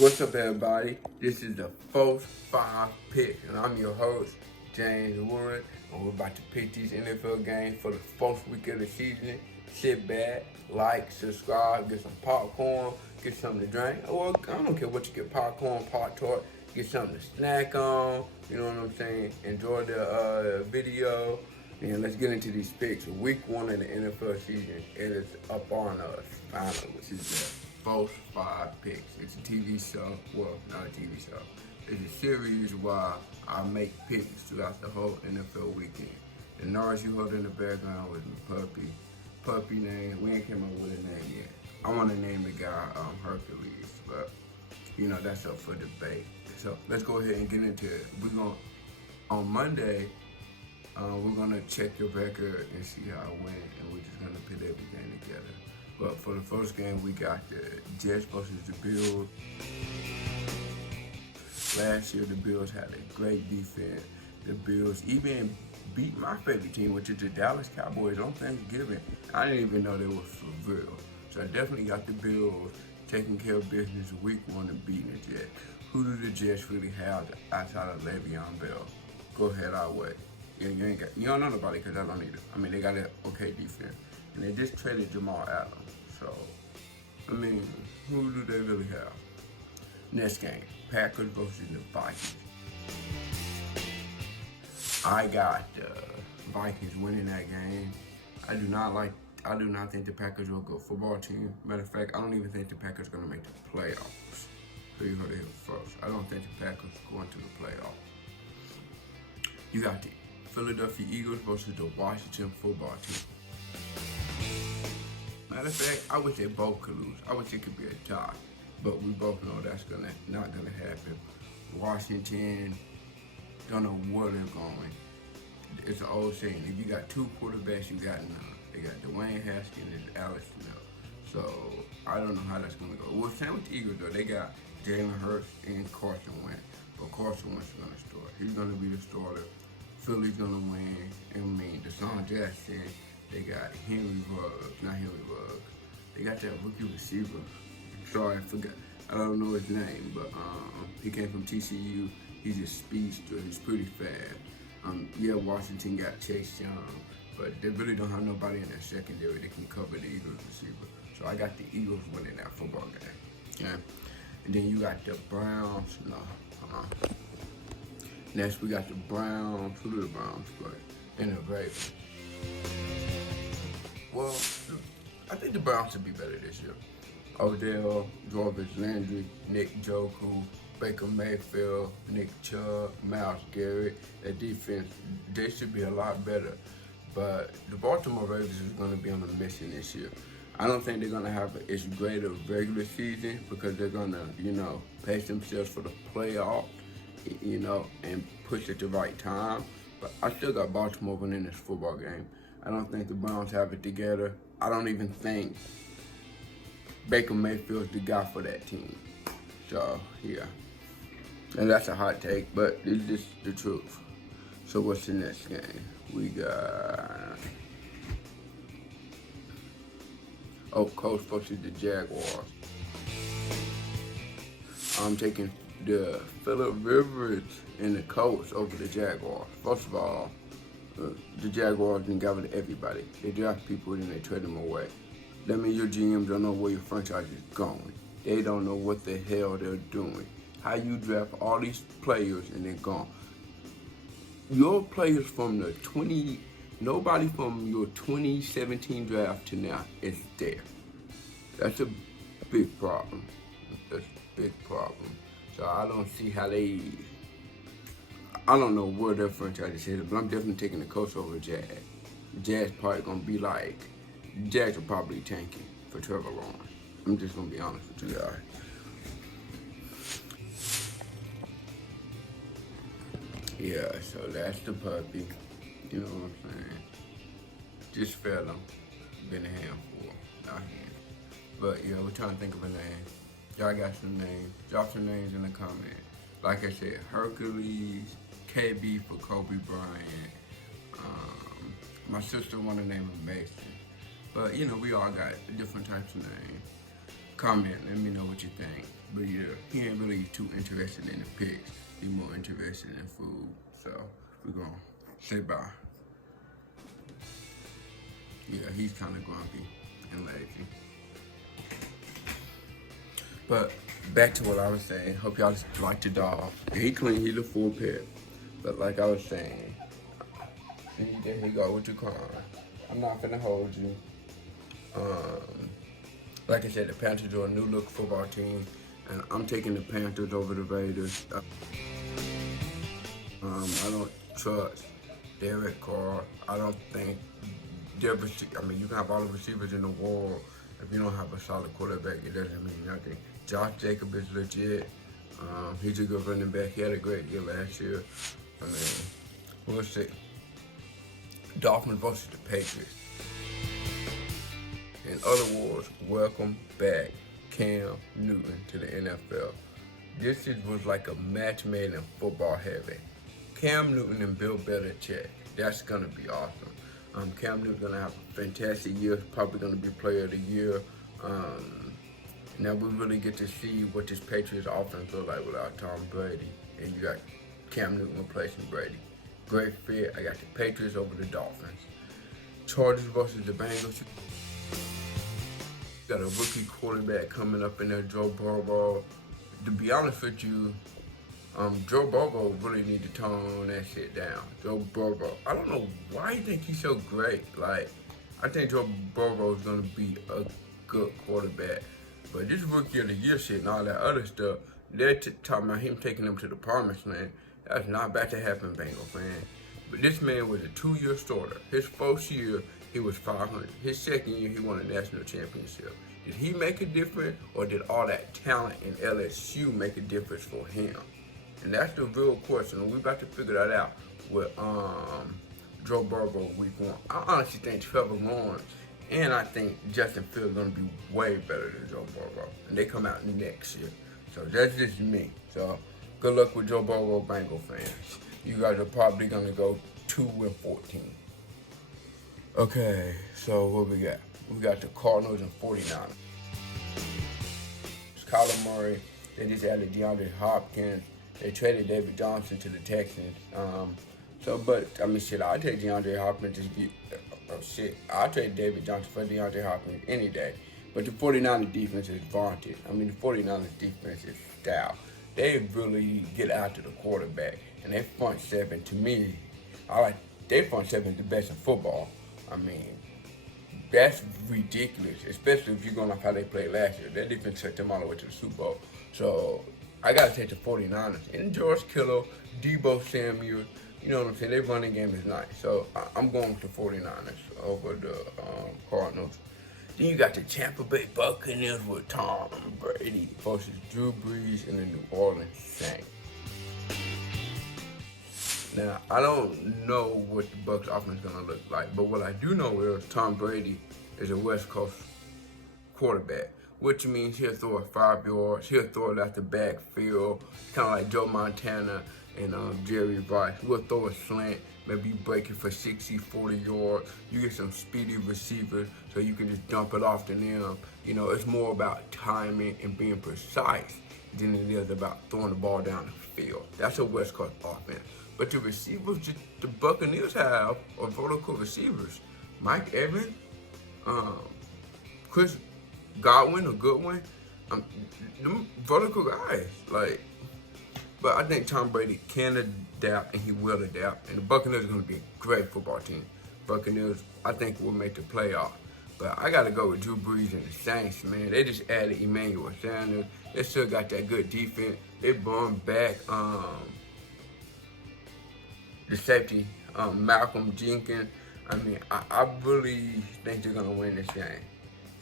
What's up, everybody? This is the First 5 Picks, and I'm your host, James Wood, and we're about to pick these NFL games for the first week of the season. Sit back, like, subscribe, get some popcorn, get something to drink. Well, I don't care what you get, popcorn, Pop-Tart, get something to snack on, you know what I'm saying? Enjoy the video, and let's get into these picks. Week 1 of the NFL season, it is up on us, finally, which is the First 5 Picks. It's a TV show. Well, not a TV show. It's a series where I make picks throughout the whole NFL weekend. The noise you heard in the background was my puppy. Puppy name. We ain't came up with a name yet. I want to name the guy Hercules, but you know that's up for debate. So let's go ahead and get into it. On Monday. We're gonna check your record and see how I went, and we're just gonna put everything together. But for the first game, we got the Jets versus the Bills. Last year, the Bills had a great defense. The Bills even beat my favorite team, which is the Dallas Cowboys, on Thanksgiving. I didn't even know they were for real. So I definitely got the Bills taking care of business week 1 and beating the Jets. Who do the Jets really have outside of Le'Veon Bell? Go ahead our way. Yeah, you don't know nobody because I don't either. I mean, they got an okay defense. And they just traded Jamal Adams. So, I mean, who do they really have? Next game, Packers versus the Vikings. I got the Vikings winning that game. I do not think the Packers are a good football team. Matter of fact, I don't even think the Packers are going to make the playoffs. So you heard it here first. I don't think the Packers are going to the playoffs. You got the Philadelphia Eagles versus the Washington football team. Matter of fact, I wish they both could lose. I wish it could be a tie, but we both know that's not gonna happen. Washington don't know where they're going. It's an old saying: if you got two quarterbacks, you got none. They got Dwayne Haskins and Alex Smith. So I don't know how that's gonna go. Well, same with the Eagles though. They got Jalen Hurts and Carson Wentz, but Carson Wentz is gonna start. He's gonna be the starter. Philly's gonna win. I mean, Deshaun Jackson. They got not Henry Ruggs. They got that rookie receiver. Sorry, I forgot. I don't know his name, but he came from TCU. He's a speedster. He's pretty fast. Yeah, Washington got Chase Young, but they really don't have nobody in their secondary that can cover the Eagles receiver. So I got the Eagles winning that football game. Yeah. And then you got the Browns. Next, we got the Browns. Who do the Browns play? And the Ravens. Well, I think the Browns should be better this year. Odell, Jarvis Landry, Nick Joku, Baker Mayfield, Nick Chubb, Myles Garrett. That defense, they should be a lot better. But the Baltimore Ravens is going to be on a mission this year. I don't think they're going to have as great a regular season because they're going to, pace themselves for the playoffs, and push at the right time. But I still got Baltimore winning this football game. I don't think the Browns have it together. I don't even think Baker Mayfield's the guy for that team. So, yeah. And that's a hot take, but it's just the truth. So what's the next game? We got Colts versus the Jaguars. I'm taking the Phillip Rivers and the Colts over the Jaguars. First of all, the Jaguars didn't gather everybody. They draft people and they trade them away. That means your GMs don't know where your franchise is going. They don't know what the hell they're doing. How you draft all these players and they're gone. Your players from nobody from your 2017 draft to now is there. That's a big problem. That's a big problem. So I don't see how I don't know where their franchise is, but I'm definitely taking the Colts over the Jags. The Jags probably gonna be Jags are probably tanking for Trevor Lawrence. I'm just gonna be honest with you guys. Yeah, so that's the puppy. You know what I'm saying? Just fed him. Been a handful. Not him. But yeah, we're trying to think of a name. Y'all got some names. Drop some names in the comments. Like I said, Hercules, KB for Kobe Bryant. My sister wanted to name him Mason. But, we all got different types of names. Comment, let me know what you think. But yeah, he ain't really too interested in the picks. He more interested in food. So we're gonna say bye. Yeah, he's kind of grumpy and lazy. But back to what I was saying. Hope y'all like the dog. He clean. He the full pet. But like I was saying, there he go with your car. I'm not gonna hold you. Like I said, the Panthers are a new look football team, and I'm taking the Panthers over the Raiders. I don't trust Derek Carr. I don't think I mean, you can have all the receivers in the world. If you don't have a solid quarterback, it doesn't mean nothing. Josh Jacobs is legit. He's a good running back. He had a great year last year. I mean, we'll see. Dolphins versus the Patriots. In other words, welcome back Cam Newton to the NFL. This was like a match made in football heaven. Cam Newton and Bill Belichick. That's gonna be awesome. Cam Newton's gonna have a fantastic year. Probably gonna be Player of the Year. Now we really get to see what this Patriots offense look like without Tom Brady, and you got Cam Newton replacing Brady. Great fit. I got the Patriots over the Dolphins. Chargers versus the Bengals. Got a rookie quarterback coming up in there, Joe Burrow. To be honest with you, Joe Burrow really need to tone that shit down. Joe Burrow. I don't know why you think he's so great. Like, I think Joe Burrow is gonna be a good quarterback. But this rookie of the year shit and all that other stuff, they're talking about him taking them to the promised land. That's not about to happen, Bengal fan. But this man was a 2-year starter. His first year, he was 500. His second year, he won a national championship. Did he make a difference, or did all that talent in LSU make a difference for him? And that's the real question, and we're about to figure that out with Joe Burrow week 1. I honestly think Trevor Lawrence and I think Justin Fields going to be way better than Joe Burrow. And they come out next year. So that's just me. So good luck with Joe Burrow, Bengal fans. You guys are probably going to go 2-14. Okay, so what we got? We got the Cardinals and 49ers. It's Kyler Murray. They just added DeAndre Hopkins. They traded David Johnson to the Texans. I take DeAndre Hopkins I'll trade David Johnson for DeAndre Hopkins any day. But the 49ers defense is vaunted. I mean, the 49ers defense is stout. They really get after the quarterback. And their front seven, to me, their front seven is the best in football. I mean, that's ridiculous, especially if you're going off how they played last year. Their defense took them all the way to the Super Bowl. So I got to take the 49ers. And George Kittle, Deebo Samuel, you know what I'm saying? Their running game is nice. So I'm going with the 49ers over the Cardinals. Then you got the Tampa Bay Buccaneers with Tom Brady versus Drew Brees and the New Orleans Saints. Now, I don't know what the Bucs offense is going to look like, but what I do know is Tom Brady is a West Coast quarterback, which means he'll throw it 5 yards, he'll throw it out the backfield, kind of like Joe Montana and Jerry Rice. We'll throw a slant, maybe break it for 60, 40 yards. You get some speedy receivers so you can just dump it off to them. You know, it's more about timing and being precise than it is about throwing the ball down the field. That's a West Coast offense. But the receivers the Buccaneers have are vertical receivers. Mike Evans, Chris Godwin or Goodwin, them vertical guys. But I think Tom Brady can adapt and he will adapt. And the Buccaneers are going to be a great football team. Buccaneers, I think, will make the playoff. But I got to go with Drew Brees and the Saints, man. They just added Emmanuel Sanders. They still got that good defense. They brought back the safety, Malcolm Jenkins. I mean, I really think they're going to win this game.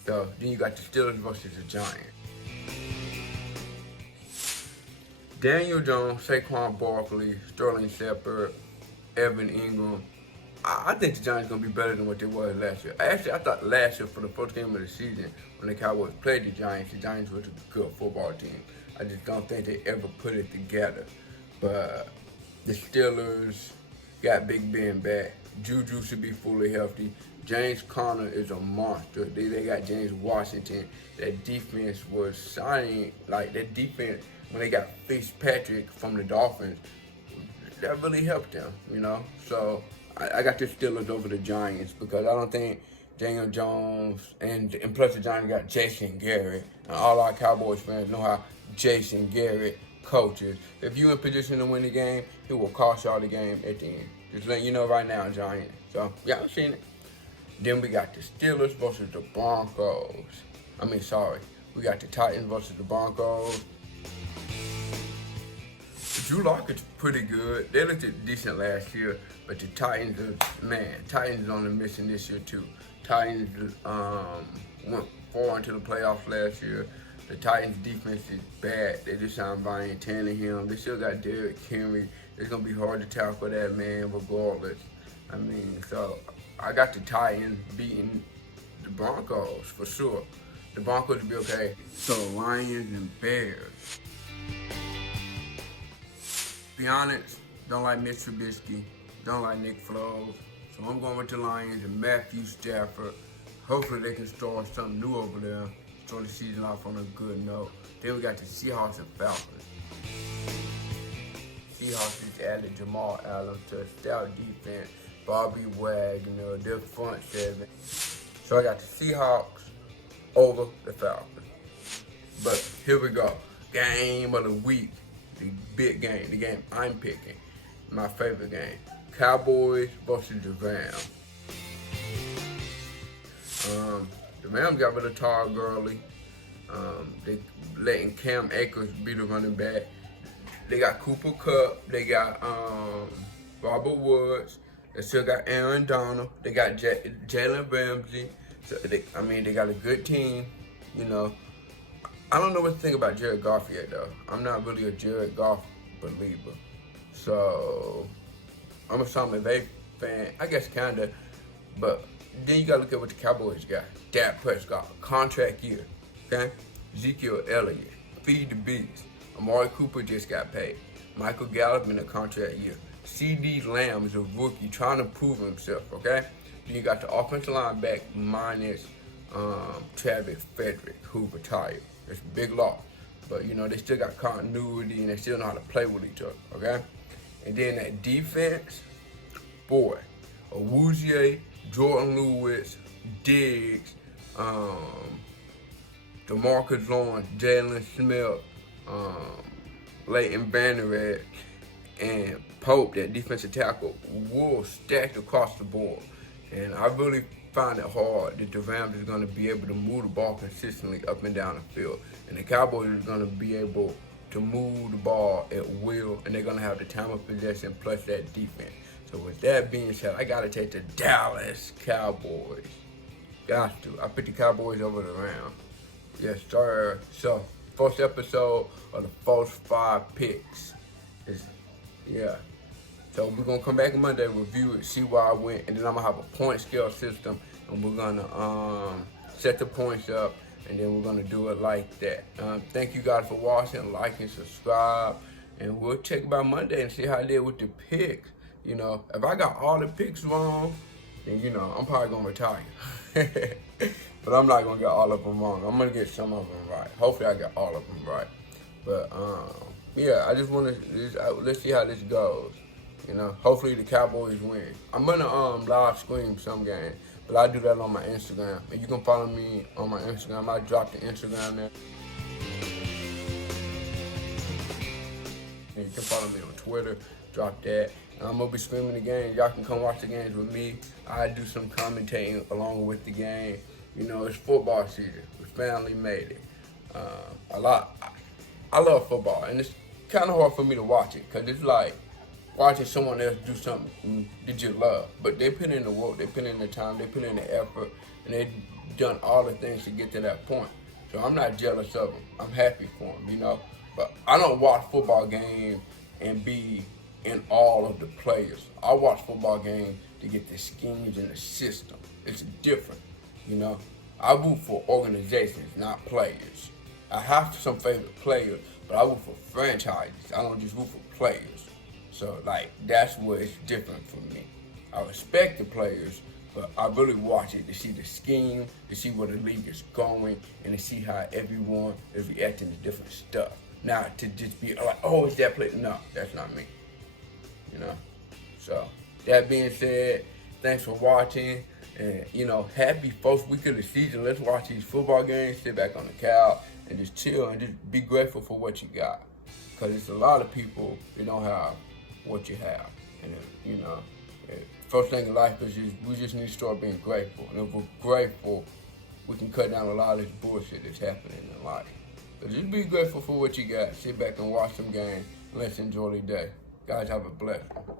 So then you got the Steelers versus the Giants. Daniel Jones, Saquon Barkley, Sterling Shepard, Evan Ingram. I think the Giants are going to be better than what they were last year. Actually, I thought last year for the first game of the season, when the Cowboys played the Giants was a good football team. I just don't think they ever put it together. But the Steelers got Big Ben back. Juju should be fully healthy. James Conner is a monster. They got James Washington. That defense was shining. Like, that defense, when they got Fitzpatrick from the Dolphins, that really helped them, you know? So I got the Steelers over the Giants because I don't think Daniel Jones, and plus the Giants got Jason Garrett. And all our Cowboys fans know how Jason Garrett coaches. If you're in position to win the game, he will cost y'all the game at the end. Just letting you know right now, Giants. So, yeah, I've seen it. Then we got the Steelers versus the Broncos. We got the Titans versus the Broncos. Drew Lock is pretty good. They looked decent last year, but the Titans is on the mission this year too. Titans went far into the playoffs last year. The Titans defense is bad. They just signed Brian Tannehill. They still got Derrick Henry. It's gonna be hard to tackle that man regardless. So I got the Titans beating the Broncos for sure. The Broncos will be okay. So Lions and Bears. Be honest, don't like Mitch Trubisky, don't like Nick Foles. So I'm going with the Lions and Matthew Stafford. Hopefully they can start something new over there. Start the season off on a good note. Then we got the Seahawks and Falcons. Seahawks just added Jamal Adams to a stout defense. Bobby Wagner, their front seven. So I got the Seahawks over the Falcons. But here we go. Game of the week. The big game, the game I'm picking, my favorite game. Cowboys versus the Rams. The Rams got rid of Todd Gurley. They letting Cam Akers be the running back. They got Cooper Kupp. They got Robert Woods. They still got Aaron Donald. They got Jalen Ramsey. So they got a good team, you know. I don't know what to think about Jared Goff yet, though. I'm not really a Jared Goff believer. So, I'm a Sean McVay fan. I guess kind of. But then you got to look at what the Cowboys got. Dak Prescott, contract year. Okay? Ezekiel Elliott, feed the beast. Amari Cooper just got paid. Michael Gallup in a contract year. C.D. Lamb is a rookie trying to prove himself, okay? Then you got the offensive line back minus Travis Frederick, who retired. It's a big loss. But, you know, they still got continuity and they still know how to play with each other, okay? And then that defense, boy, Awuzie, Jordan Lewis, Diggs, DeMarcus Lawrence, Jalen Smith, Leighton Vander Esch, and Pope, that defensive tackle, were stacked across the board. And I really find it hard that the Rams is going to be able to move the ball consistently up and down the field. And the Cowboys are going to be able to move the ball at will, and they're going to have the time of possession plus that defense. So with that being said, I got to take the Dallas Cowboys. Got to. I picked the Cowboys over the Rams. Yes, sir. So, first episode of the First 5 Picks. So we're going to come back Monday, review it, see where I went, and then I'm going to have a point scale system, and we're going to set the points up, and then we're going to do it like that. Thank you guys for watching, like, and subscribe, and we'll check by Monday and see how I did with the picks. You know, if I got all the picks wrong, then, you know, I'm probably going to retire. But I'm not going to get all of them wrong. I'm going to get some of them right. Hopefully I get all of them right. But, yeah, I just want to, let's see how this goes. You know, hopefully the Cowboys win. I'm going to live stream some game, but I do that on my Instagram. And you can follow me on my Instagram. I drop the Instagram there. And you can follow me on Twitter. Drop that. And I'm going to be streaming the game. Y'all can come watch the games with me. I do some commentating along with the game. You know, it's football season. We finally made it. I love football, and it's kind of hard for me to watch it because it's like watching someone else do something that you love. But they put in the work, they put in the time, they put in the effort, and they've done all the things to get to that point. So I'm not jealous of them. I'm happy for them, you know. But I don't watch football games and be in all of the players. I watch football games to get the schemes and the system. It's different, you know. I root for organizations, not players. I have some favorite players, but I root for franchises. I don't just root for players. So, like, that's where it's different for me. I respect the players, but I really watch it to see the scheme, to see where the league is going, and to see how everyone is reacting to different stuff. Not to just be like, oh, it's that play. No, that's not me. You know? So, that being said, thanks for watching. And, happy first week of the season. Let's watch these football games, sit back on the couch, and just chill and just be grateful for what you got. Because it's a lot of people that don't have what you have. And, first thing in life is we just need to start being grateful. And if we're grateful, we can cut down a lot of this bullshit that's happening in life. So just be grateful for what you got. Sit back and watch some games. And let's enjoy the day. Guys, have a blessed one.